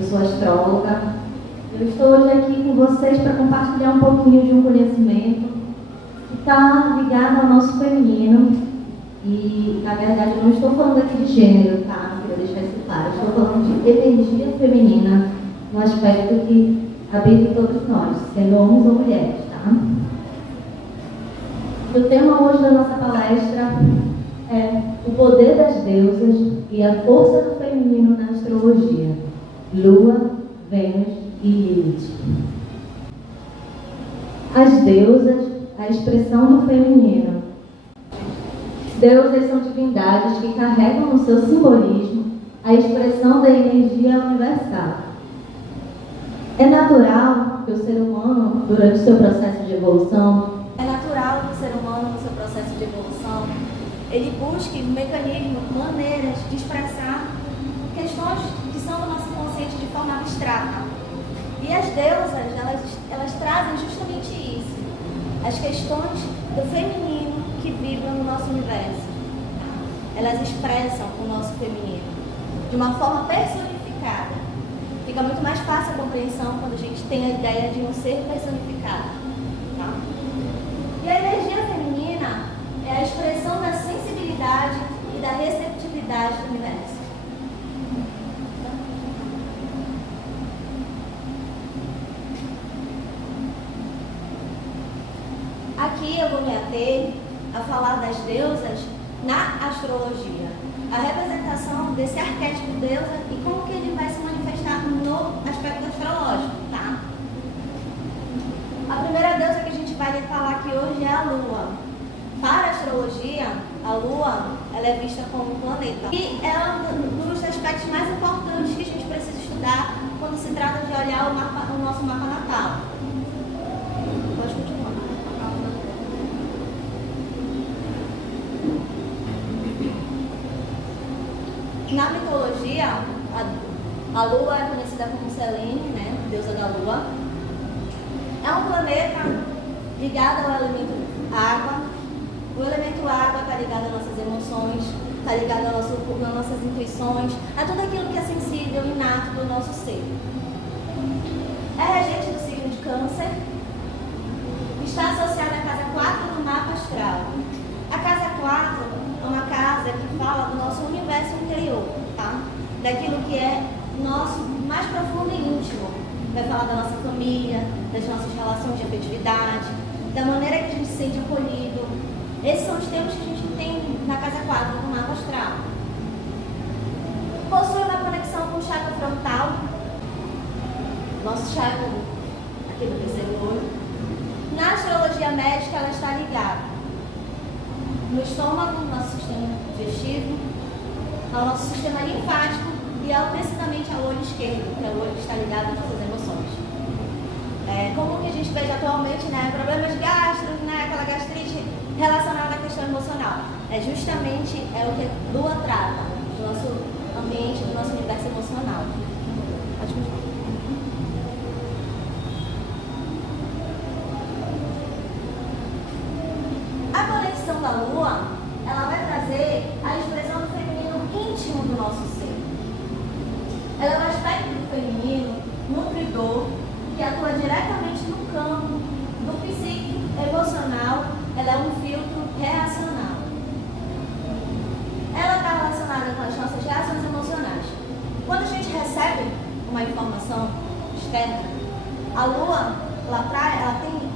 Eu sou astróloga. Eu estou hoje aqui com vocês para compartilhar um pouquinho de um conhecimento que está ligado ao nosso feminino. E, na verdade, eu não estou falando aqui de gênero, tá? Não queria deixar isso claro. Eu estou falando de energia feminina, no aspecto que habita em todos nós, sendo homens ou mulheres, tá? O tema hoje da nossa palestra é o poder das deusas e a força do feminino na astrologia. Lua, Vênus e Lilith. As deusas, a expressão do feminino. Deusas são divindades que carregam no seu simbolismo a expressão da energia universal. É natural que o ser humano, durante o seu processo de evolução, ele busque mecanismos, maneiras de expressar questões que são do nosso consciente de forma abstrata. E as deusas, elas trazem justamente isso, as questões do feminino que vibram no nosso universo. Elas expressam o nosso feminino de uma forma personificada. Fica muito mais fácil a compreensão quando a gente tem a ideia de um ser personificado. Tá? E a energia feminina é a expressão da sensibilidade e da receptividade do universo. Aqui eu vou me ater a falar das deusas na astrologia. A representação desse arquétipo deusa e como que ele vai se manifestar no aspecto astrológico, tá? A primeira deusa que a gente vai falar aqui hoje é a Lua. Para a astrologia, a Lua ela é vista como um planeta. E ela é um dos aspectos mais importantes que a gente precisa estudar quando se trata de olhar o nosso mapa natal. Pode continuar. Na mitologia, a Lua é conhecida como Selene, né? Deusa da Lua. É um planeta ligado ao elemento água. O elemento água está ligado às nossas emoções, está ligado às nossas intuições, a tudo aquilo que é sensível, inato do nosso ser. É regente do signo de Câncer, está associada à casa 4 no mapa astral. A casa 4 é uma casa que fala do nosso universo interior, tá? Daquilo que é nosso mais profundo e íntimo. Vai falar da nossa família, das nossas relações de afetividade, da maneira que a gente se sente acolhido. Esses são os temas que a gente tem na casa 4, no mapa astral. Possui uma conexão com o chakra frontal, nosso chakra aqui do terceiro olho. Na astrologia médica, ela está ligada no estômago, nosso sistema digestivo, ao nosso sistema linfático e precisamente ao olho esquerdo, que é o olho que está ligado às nossas emoções. Como que a gente veja atualmente, né, problemas gástricos, né, aquela gastrite relacionada à questão emocional. Justamente o que a Lua trata do nosso ambiente, do nosso universo emocional. Pode continuar. A conexão da Lua, ela vai trazer a expressão do feminino íntimo do nosso ser. Ela é um aspecto do feminino nutridor que atua diretamente no campo do psíquico emocional. Ela é um filtro reacional. Ela está relacionada com as nossas reações emocionais. Quando a gente recebe uma informação externa, a Lua ela tem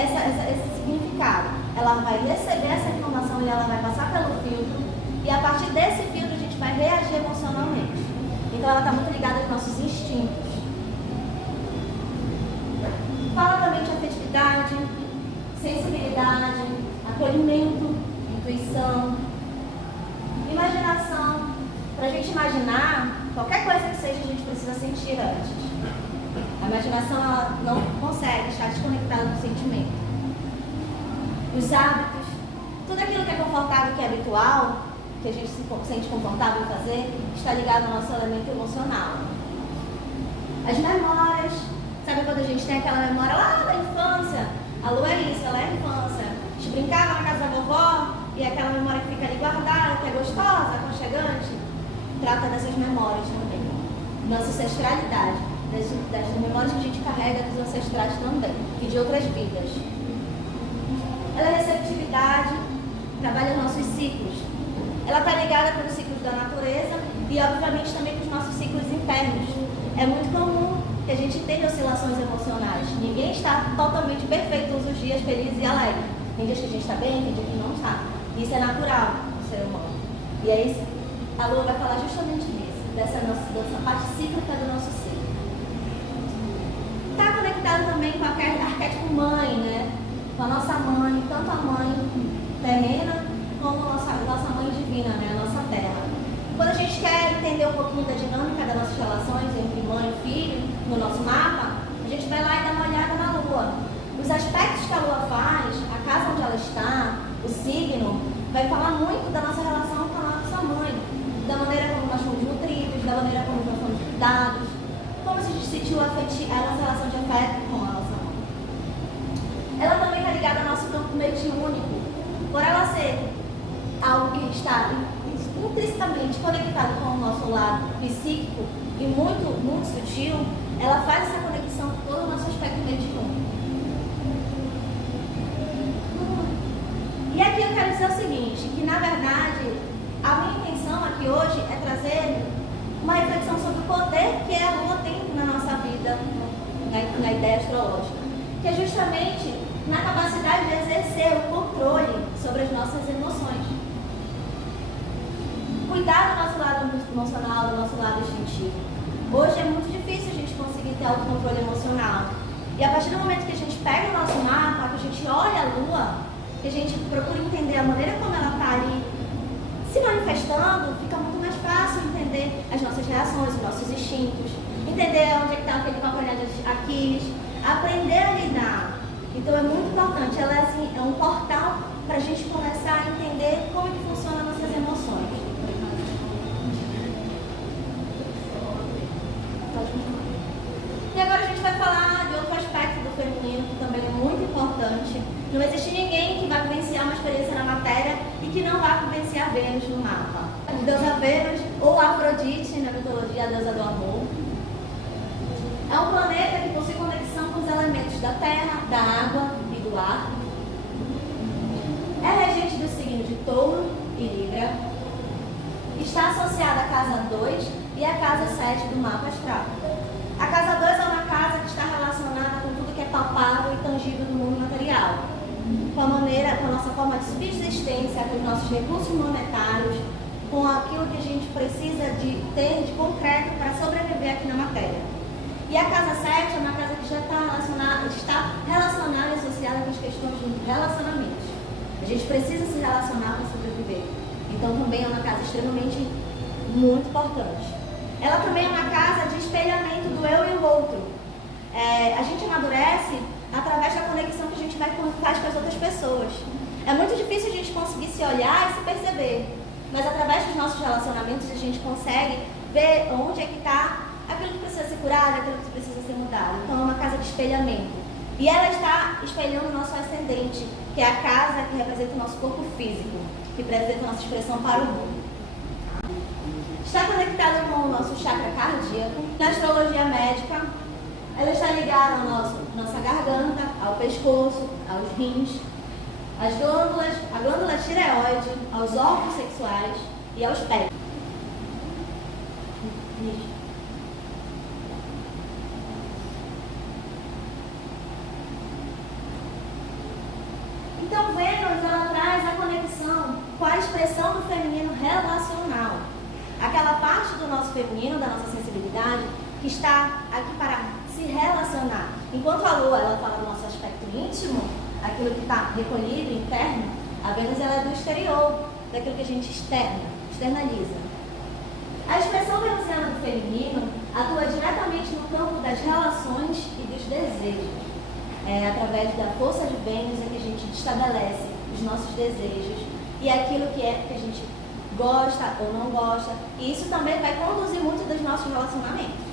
esse significado. Ela vai receber essa informação e ela vai passar pelo filtro, e a partir desse filtro a gente vai reagir emocionalmente. Então ela está muito ligada aos nossos instintos. Fala também de afetividade, sensibilidade, acolhimento, intuição, imaginação. Para a gente imaginar qualquer coisa que seja, a gente precisa sentir antes. A imaginação ela não consegue estar desconectada do sentimento. Os hábitos, tudo aquilo que é confortável, que é habitual, que a gente se sente confortável em fazer, está ligado ao nosso elemento emocional. As memórias, sabe quando a gente tem aquela memória lá da infância? A Lua é isso, ela é a infância. A gente brincava na casa da vovó e aquela memória que fica ali guardada, que é gostosa, aconchegante, trata dessas memórias também. nossa ancestralidade, das memórias que a gente carrega dos ancestrais também, e de outras vidas. Ela é receptividade, trabalha nossos ciclos. Ela está ligada com os ciclos da natureza e, obviamente, também com os nossos ciclos internos. É muito comum que a gente tenha oscilações emocionais. Ninguém está totalmente perfeito todos os dias, feliz e alegre. Tem dias que a gente está bem, tem dias que não está. Isso é natural do ser humano. E aí, a Lua vai falar justamente disso, dessa parte cíclica do nosso ciclo. Está conectado também com aquele arquétipo mãe, né? Com a nossa mãe, tanto a mãe terrena como a nossa mãe divina, né? A nossa terra. Quando a gente quer entender um pouquinho da dinâmica das nossas relações entre mãe e filho no nosso mapa, a gente vai lá e dá uma olhada na Lua. Os aspectos que a Lua faz, a casa onde ela está, o signo, vai falar muito da nossa relação com a nossa mãe, da maneira como nós fomos nutridos, da maneira como nós fomos cuidados, como a gente sentiu a nossa relação de afeto com a nossa mãe. Ela também está ligada ao nosso campo mediúnico, por ela ser algo que está intrinsecamente conectado com o nosso lado psíquico e muito, muito sutil, ela faz essa conexão com todo o nosso aspecto mediúnico. E aqui eu quero dizer o seguinte, que na verdade a minha intenção aqui hoje é trazer uma reflexão sobre o poder que a Lua tem na nossa vida, na ideia astrológica, que é justamente na capacidade de exercer o controle sobre as nossas emoções. Cuidar do nosso lado emocional, do nosso lado instintivo. Hoje é muito difícil a gente conseguir ter autocontrole emocional. E a partir do momento que a gente pega o nosso mapa, que a gente olha a Lua, que a gente procura entender a maneira como ela está ali se manifestando, fica muito mais fácil entender as nossas reações, os nossos instintos, entender onde é que está aquele calcanhar de Aquiles, aprender a lidar. Então é muito importante, ela é, assim, é um portal para a gente começar a entender como que funcionam as nossas emoções. E agora a gente vai falar de outro aspecto do feminino que também é muito importante. Não existe ninguém que vai vivenciar uma experiência na matéria e que não vai vivenciar Vênus no mapa. A deusa Vênus, ou Afrodite, na mitologia, a deusa do amor, é um planeta que possui conexão com os elementos da terra, da água e do ar. É regente do signo de Touro e Libra. Está associada à casa 2 e à casa 7 do mapa astral. A casa 2 é uma casa que está relacionada com tudo que é palpável e tangível do mundo material. Com a nossa forma de subsistência, com os nossos recursos monetários, com aquilo que a gente precisa de ter de concreto para sobreviver aqui na matéria. E a casa 7 é uma casa que já está relacionada e associada com as questões de relacionamentos. A gente precisa se relacionar para sobreviver. Então também é uma casa extremamente muito importante. Ela também é uma casa de espelhamento do eu e o outro. A gente amadurece através da conexão que a gente faz com as outras pessoas. É muito difícil a gente conseguir se olhar e se perceber, mas através dos nossos relacionamentos a gente consegue ver onde é que está aquilo que precisa ser curado, aquilo que precisa ser mudado. Então é uma casa de espelhamento. E ela está espelhando o nosso ascendente, que é a casa que representa o nosso corpo físico, que representa a nossa expressão para o mundo. Está conectada com o nosso chakra cardíaco. Na astrologia médica, ela está ligada à nossa garganta, ao pescoço, aos rins, às glândulas, à glândula tireoide, aos órgãos sexuais e aos pés. Então, Vênus, ela traz a conexão com a expressão do feminino relacional. Aquela parte do nosso feminino, da nossa sensibilidade, que está aqui para se relacionar. Enquanto a Lua, ela fala do nosso aspecto íntimo, aquilo que está recolhido, interno, a Vênus, ela é do exterior, daquilo que a gente externaliza. A expressão venusiana do feminino atua diretamente no campo das relações e dos desejos. Através da força de Vênus é que a gente estabelece os nossos desejos e aquilo que a gente gosta ou não gosta. E isso também vai conduzir muito dos nossos relacionamentos.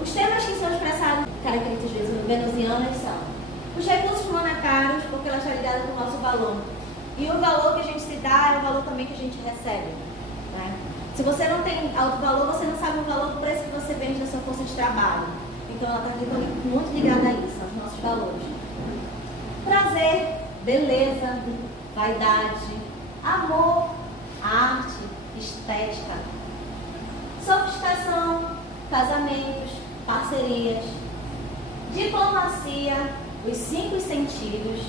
Os temas que são expressados, características venusianas, são os recursos monetários, porque ela está ligada com o nosso valor. E o valor que a gente se dá é o valor também que a gente recebe. Né? Se você não tem alto valor, você não sabe o valor do preço que você vende da sua força de trabalho. Então ela está muito ligada a isso, aos nossos valores. Prazer, beleza, vaidade, amor, arte, estética, sofisticação, casamentos, parcerias, diplomacia, os 5 sentidos,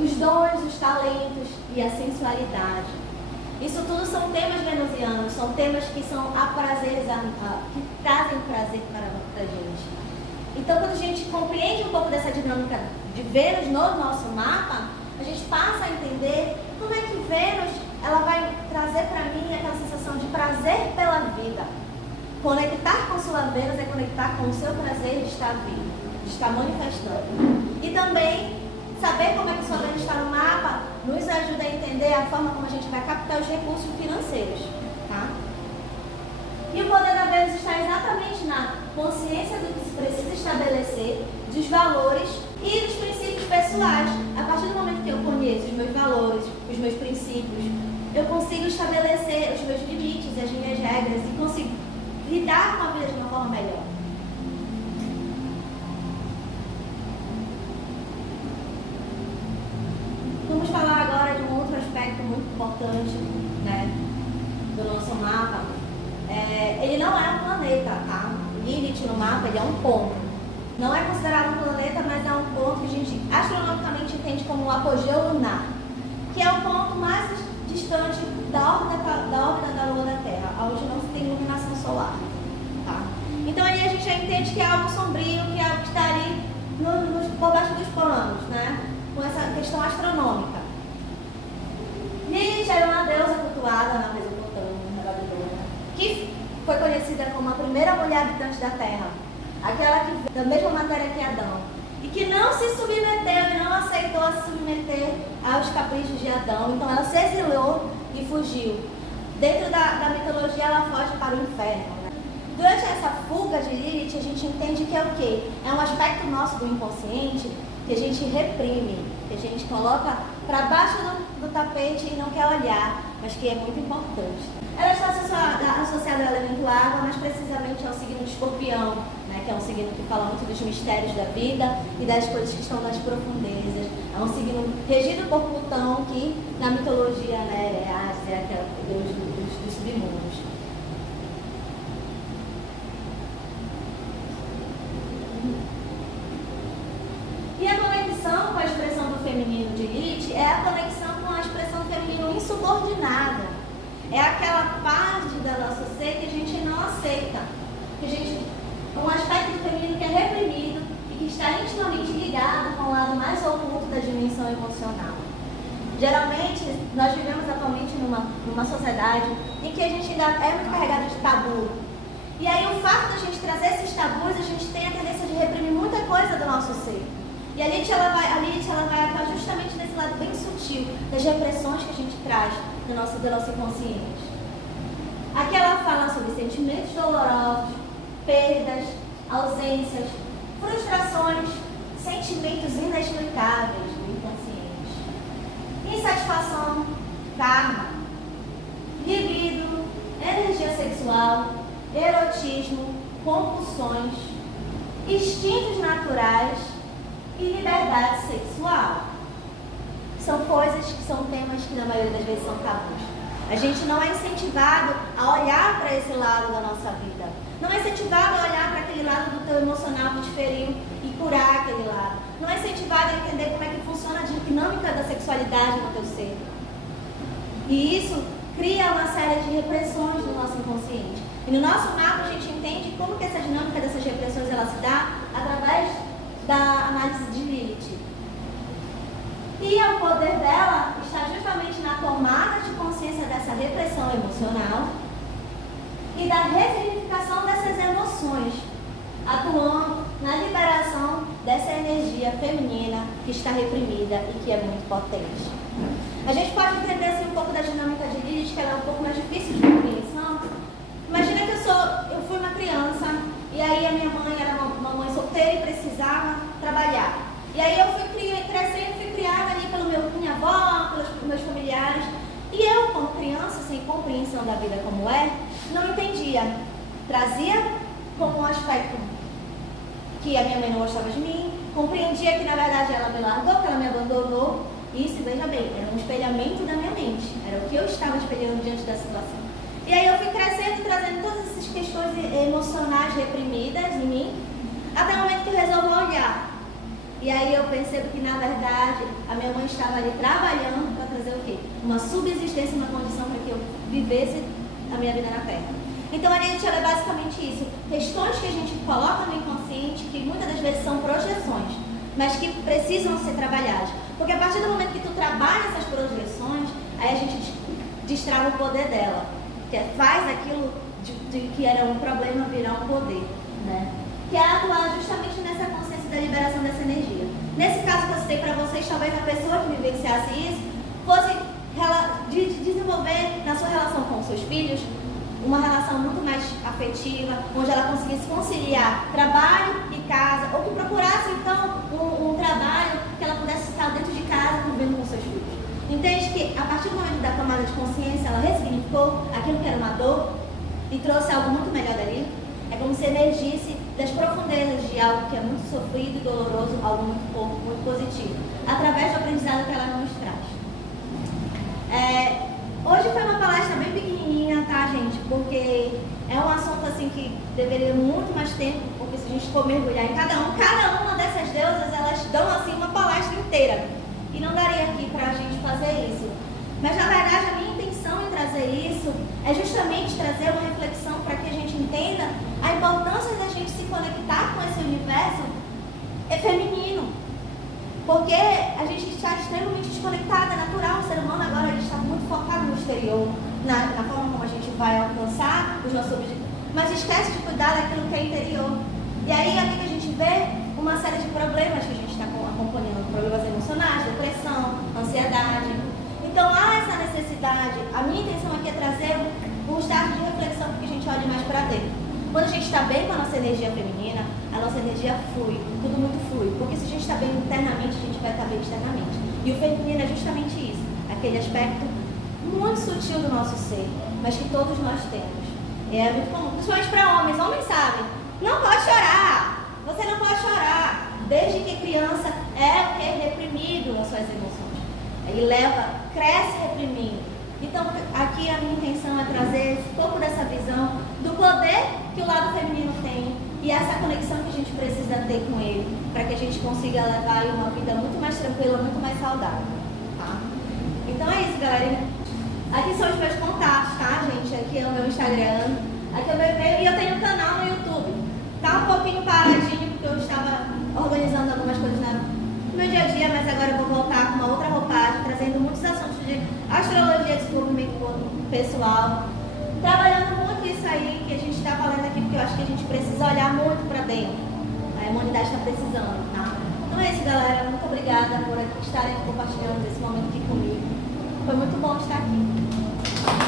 os dons, os talentos e a sensualidade. Isso tudo são temas venusianos, são temas que são que trazem prazer para a gente. Então, quando a gente compreende um pouco dessa dinâmica de Vênus no nosso mapa, a gente passa a entender como é que Vênus ela vai trazer para mim aquela sensação de prazer pela vida. Conectar com sua Vênus é conectar com o seu prazer de estar vivo, de estar manifestando. E também saber como é que sua Vênus está no mapa nos ajuda a entender a forma como a gente vai captar os recursos financeiros, tá? E o poder da Vênus está exatamente na consciência do que se precisa estabelecer, dos valores e dos princípios pessoais. A partir do momento que eu conheço os meus valores, os meus princípios, eu consigo estabelecer os meus limites, as minhas regras e consigo lidar com a vida de uma forma melhor. Vamos falar agora de um outro aspecto muito importante, né, do nosso mapa. Ele não é um planeta, tá? Lilith no mapa, ele é um ponto. Não é considerado um planeta, mas é um ponto que a gente astronomicamente entende como um apogeu lunar, que é o ponto mais distante da órbita da Lua da Terra, onde não se tem iluminação solar, tá? Então aí a gente já entende que é algo sombrio, que é algo que está ali por baixo dos panos, né? Com essa questão astronômica. Lilith era uma deusa cultuada na Mesopotâmia, na Babilônia, que foi conhecida como a primeira mulher habitante da Terra, aquela que veio da mesma matéria que Adão, e que não se submeteu e não aceitou se submeter aos caprichos de Adão. Então ela se exilou e fugiu. Dentro da mitologia ela foge para o inferno, né? Durante essa fuga de Lilith a gente entende que é o quê? É um aspecto nosso do inconsciente que a gente reprime, que a gente coloca para baixo do tapete e não quer olhar, mas que é muito importante. Ela está associada ao elemento água, mais precisamente ao signo de Escorpião, né, que é um signo que fala muito dos mistérios da vida e das coisas que estão nas profundezas. É um signo regido por Plutão, que na mitologia, né, é Hades, é aquele deus dos submundos. E a conexão com a expressão do feminino de Lilith é a conexão com a expressão do feminino insubordinada. É aquela parte da nossa ser que a gente não aceita. Um aspecto do feminino que é reprimido e que está intimamente ligado com o lado mais oculto da dimensão emocional. Geralmente, nós vivemos atualmente numa sociedade em que a gente ainda é muito carregado de tabu. E aí o fato de a gente trazer esses tabus, a gente tem a tendência de reprimir muita coisa do nosso ser. E a Lilith ela vai atuar justamente nesse lado bem sutil das repressões que a gente traz do nosso inconsciente. Aqui ela fala sobre sentimentos dolorosos, perdas, ausências, frustrações, sentimentos inexplicáveis do inconsciente, insatisfação, karma, libido, energia sexual, erotismo, compulsões, instintos naturais e liberdade sexual. São coisas que são temas que na maioria das vezes são tabus. A gente não é incentivado a olhar para esse lado da nossa vida. Não é incentivado a olhar para aquele lado do teu emocional que te feriu e curar aquele lado. Não é incentivado a entender como é que funciona a dinâmica da sexualidade no teu ser. E isso cria uma série de repressões no nosso inconsciente. E no nosso mapa a gente entende como que essa dinâmica dessas repressões ela se dá através da análise de Lilith. E o poder dela está justamente na tomada de consciência dessa repressão emocional e da ressignificação dessas emoções, atuando na liberação dessa energia feminina que está reprimida e que é muito potente. A gente pode entender assim, um pouco da dinâmica de Lilith, que ela é um pouco mais difícil de compreensão. Imagina que eu fui uma criança e aí a minha mãe era uma mãe solteira e precisava trabalhar. E aí eu fui crescendo, fui criada ali pela minha avó, pelos meus familiares. E eu, como criança, sem compreensão da vida como é, não entendia. Trazia como um aspecto que a minha mãe não gostava de mim, compreendia que na verdade ela me largou, que ela me abandonou. Isso, veja bem, era um espelhamento da minha mente, era o que eu estava espelhando diante da situação. E aí eu fui crescendo, trazendo todas essas questões emocionais reprimidas em mim, até o momento que eu resolvi olhar. E aí eu percebo que, na verdade, a minha mãe estava ali trabalhando para trazer o quê? Uma subsistência, uma condição para que eu vivesse a minha vida na Terra. Então a gente olha basicamente isso. Questões que a gente coloca no inconsciente, que muitas das vezes são projeções, mas que precisam ser trabalhadas. Porque a partir do momento que tu trabalha essas projeções, aí a gente destrava o poder dela. Que faz aquilo de que era um problema virar um poder, né? Que é atuar justamente nessa consciência da liberação dessa energia. Nesse caso que eu citei para vocês, talvez a pessoa que vivenciasse isso fosse desenvolver na sua relação com os seus filhos uma relação muito mais afetiva, onde ela conseguisse conciliar trabalho e casa, ou que procurasse então um trabalho que ela pudesse estar dentro de casa convivendo com seus filhos. Entende que a partir do momento da tomada de consciência, ela ressignificou aquilo que era uma dor e trouxe algo muito melhor dali? É como se emergisse das profundezas de algo que é muito sofrido e doloroso, algo muito positivo, através do aprendizado que ela nos traz. Hoje foi uma palestra bem pequenininha, tá, gente? Porque é um assunto assim que deveria muito mais tempo, porque se a gente for mergulhar em cada uma dessas deusas, elas dão assim uma palestra inteira. E não daria aqui pra gente fazer isso. Mas na verdade a minha intenção em trazer isso é justamente trazer uma reflexão para que a gente entenda a importância da gente se conectar com esse universo feminino. Porque a gente está extremamente desconectada, é natural, o ser humano agora ele está muito focado no exterior, na forma como a gente vai alcançar os nossos objetivos, mas esquece de cuidar daquilo que é interior. E aí aqui que a gente vê uma série de problemas que a gente está acompanhando, problemas emocionais, depressão, ansiedade. Então há essa necessidade, a minha intenção aqui é trazer um estado de reflexão para que a gente olhe mais para dentro. Quando a gente está bem com a nossa energia feminina, a nossa energia flui, tudo muito flui. Porque se a gente está bem internamente, a gente vai estar bem externamente. E o feminino é justamente isso, aquele aspecto muito sutil do nosso ser, mas que todos nós temos. É muito comum, principalmente para homens. Homens sabem, não pode chorar, você não pode chorar. Desde que criança é reprimido as suas emoções. Ele cresce reprimindo. Então, aqui a minha intenção é trazer um pouco dessa visão do poder que o lado feminino tem e essa conexão que a gente precisa ter com ele, para que a gente consiga levar uma vida muito mais tranquila, muito mais saudável. Tá? Então é isso, galera. Aqui são os meus contatos, tá, gente? Aqui é o meu Instagram, aqui é o meu e-mail, e eu tenho um canal no YouTube. Tá um pouquinho paradinho, porque eu estava organizando algumas coisas no meu dia a dia, mas agora eu vou voltar com uma outra roupagem, trazendo muitos assuntos de astrologia, desenvolvimento pessoal, trabalhando muito isso aí que a gente está falando aqui, porque eu acho que a gente precisa olhar muito para dentro. A humanidade está precisando, tá? Então é isso, galera. Muito obrigada por estarem compartilhando esse momento aqui comigo. Foi muito bom estar aqui.